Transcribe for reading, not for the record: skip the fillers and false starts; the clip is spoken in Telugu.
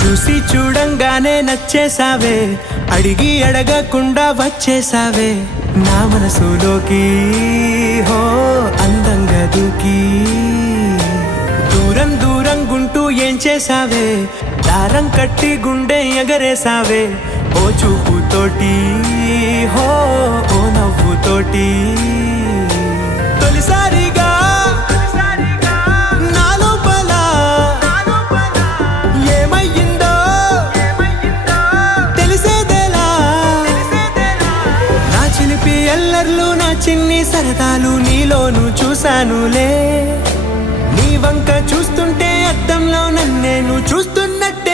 చూసి చూడంగానే నచ్చేసావే, అడిగి అడగకుండా వచ్చేసావే నా మనసులోకి. హో అందంగా దూకి దూరం దూరం గుంటూ ఏం చేసావే, దారం కట్టి గుండె ఎగరేసావే ఓ చూపుతోటి. హో ఓ నవ్వుతోటి తొలిసారిగా నా లోపల ఏమయ్యిందో తెలిసేదేలా. నా చిలిపి ఎల్లర్లు నా చిన్ని సరదాలు నీలోను చూశానులే. నీ వంక చూస్తుంటే అద్దంలో నన్నేను చూస్తున్నట్టు